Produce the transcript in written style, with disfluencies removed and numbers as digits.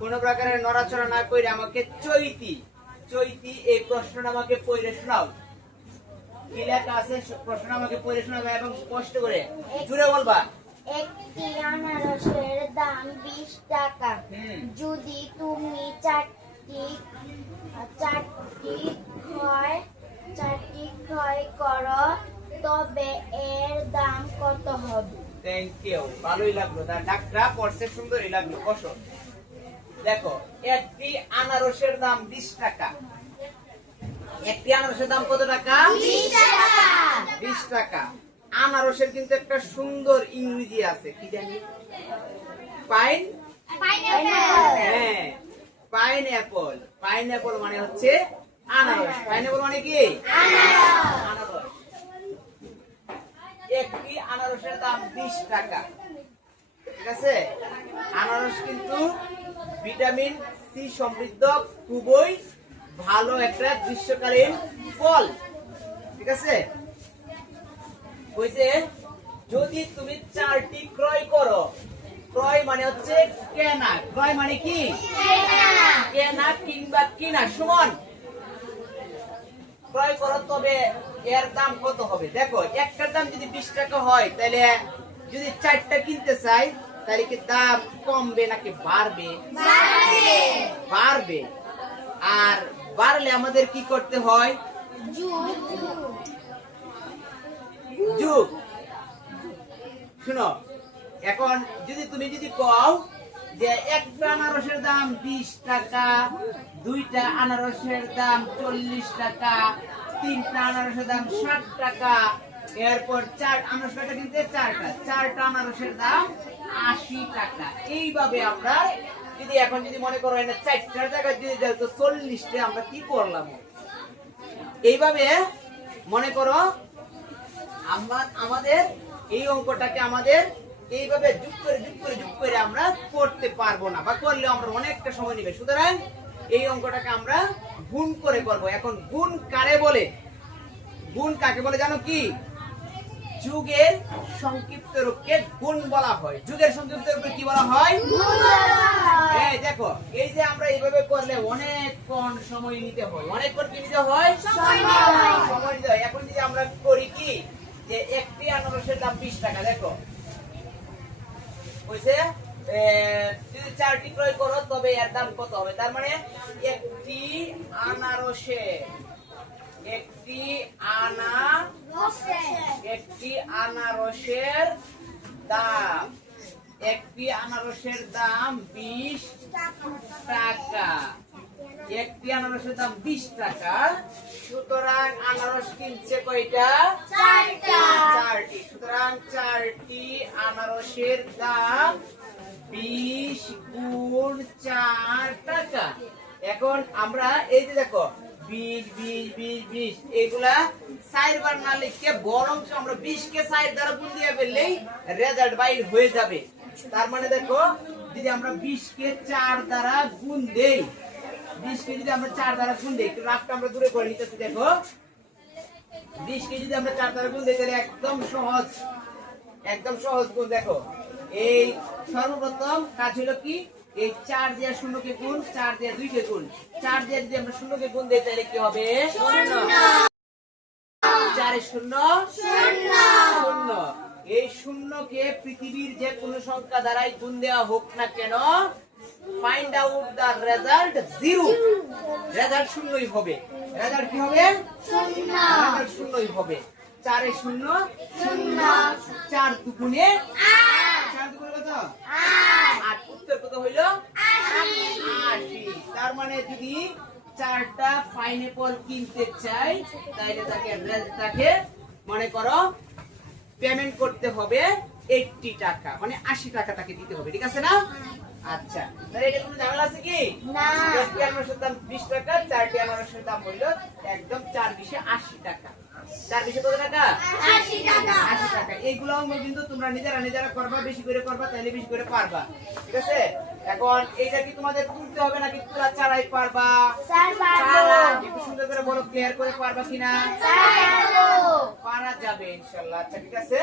কোন প্রকারের নড়াচড়া না করে আমাকে চৈতি চৈতি এই প্রশ্নটা আমাকে পড়ে শোনাও। কি লেখা আছে প্রশ্নটা আমাকে পড়ে শোনাবে এবং স্পষ্ট করে জুড়ে বলবা। একটি আনারসের দাম 20 টাকা। যদি তুমি চারটি ক্রয় করো তবে এর দাম কত হবে? থ্যাংক ইউ, ভালোই লাগলো। তার ডাকটা পড়তে সুন্দরই লাগলো। বসো। দেখো, একটি আনারসের দাম 20 টাকা। একটি আনারসের দাম কত টাকা? 20 টাকা। 20 টাকা। আনারসের কিন্তু একটা সুন্দর ইংরেজি আছে, কি জানি? হ্যাঁ, পাইনঅ্যাপল। পাইনঅ্যাপল মানে হচ্ছে আনারস। পাইনঅ্যাপল মানে কি? আনারস। একটি আনারসের দাম 20 টাকা। ঠিক আছে? আনারস কিন্তু ভিটামিন সি সমৃদ্ধ খুবই ভালো একটা গ্রীষ্মকালীন ফল। ঠিক আছে? বলছে যদি তুমি 4টি ক্রয় করো, ক্রয় মানে হচ্ছে কেনা, ক্রয় মানে কি? কেনা কিংবা কিনা সমান। ক্রয় করো তবে এর দাম কত হবে? দেখো, একটার দাম যদি 20 টাকা হয় তাহলে যদি 4টা কিনতে চাই তাহলে কি দাম কমবে নাকি বাড়বে? বাড়বে। আর বাড়লে আমাদের কি করতে হয়? যোগ। শুনো, এখন তুমি যদি কও যে একটা আনারসের দাম 20 টাকা, দুইটা আনারসের দাম 40 টাকা, তিনটা আনারসের দাম 60 টাকা, এরপর চার আনারস কয়টা কিনতে? চারটা আনারসের দাম 80 টাকা। এইভাবে আমরা যদি এখন যদি মনে করো এটা 4টার জায়গায় যদি দেয় তো 40টা আমরা কি করলাম? এইভাবে মনে করো আমাদের এই অঙ্কটাকে আমাদের এইভাবে যুগ করে আমরা করতে পারবো না, বা করলে আমরা অনেকটা সময় নেবে। সুতরাং এই অঙ্কটাকে আমরা গুণ করে করব। এখন গুণ কারে বলে? গুণ কাকে বলে জানো কি? যুগের সংক্ষিপ্ত রূপকে গুণ বলা হয়। যুগের সংক্ষিপ্ত রূপে কি বলা হয়? এই দেখো, এই যে আমরা এইভাবে করলে অনেকক্ষণ সময় নিতে হয়। অনেকক্ষণ কি নিতে হয়? সময় নিতে হয়। এখন যদি আমরা করি কি যে একটি আনারসের দাম 20 টাকা, দেখো কইছে যদি 4টি ক্রয় করো তবে এর দাম কত হবে? তার মানে একটি আনারসের দাম 20 টাকা। একটি আনারসের দাম 20 টাকা। সুতরাং আনারস কিনছে কয়টা? 4টি। সুতরাং 4টি আনারসের দাম 20 গুণ 4 টাকা। এখন আমরা এই যে দেখো 20 এগুলা 4 বার না লিখে বরং আমরা 20 কে 4 দ্বারা গুণ দিয়ে ফেললেই রেজাল্ট বাইর হয়ে যাবে। তার মানে দেখো, যদি আমরা 20 কে 4 দ্বারা গুণ দেই, 20 কে যদি আমরা 4 দ্বারা গুণ দেই, একটু রাফটা আমরা দূরে করে নিতেছি। দেখো, 20 কে যদি আমরা 4 দ্বারা গুণ দেই তাহলে একদম সহজ গুণ। দেখো, এই সর্বপ্রথম কাজ হলো কি? এই 4 দিয়ে 0 কে গুণ, 4 দিয়ে 2 কে গুণ, 4 দিয়ে যদি আমরা 0 কে গুণ দেই তাহলে কি হবে? 0। 4 এ 0। এই 0 কে পৃথিবীর যে কোনো সংখ্যা দ্বারাই গুণ দেওয়া হোক না কেন, find out the result 0। Result 0ই হবে। রেজাল্ট কি হবে? 0। রেজাল্ট 0ই হবে। 4 এ 0, 4 দুগুণে 8। 4 দুগুণে কত? 8। উত্তর কত হইল? 80। তার মানে যদি 4টা পাইনঅ্যাপল কিনতে চাই তাহলে তাকে মনে করো পেমেন্ট করতে হবে 80 টাকা, মানে 80 টাকা তাকে দিতে হবে। ঠিক আছে না? আচ্ছা, তাহলে এটা কোনো ঝামেলা আছে কি? না। একটি আনারসের দাম 20 টাকা, 4টি আনারসের দাম হইল একদম 4 20 80 টাকা। 4 20 কত টাকা? 80 টাকা। 80 টাকা। এইগুলো কিন্তু তোমরা নিজেরা করবা, বেশি করে করবা, তাহলে বেশি করে পারবা। ঠিক আছে? এখন এইটা কি তোমাদের তুলতে হবে নাকি তোলা ছাড়াই পারবা? একটু সুন্দর করে বলো, ক্লিয়ার করে পারবা কিনা? পারা পারা যাবে ইনশাআল্লাহ। আচ্ছা, ঠিক আছে।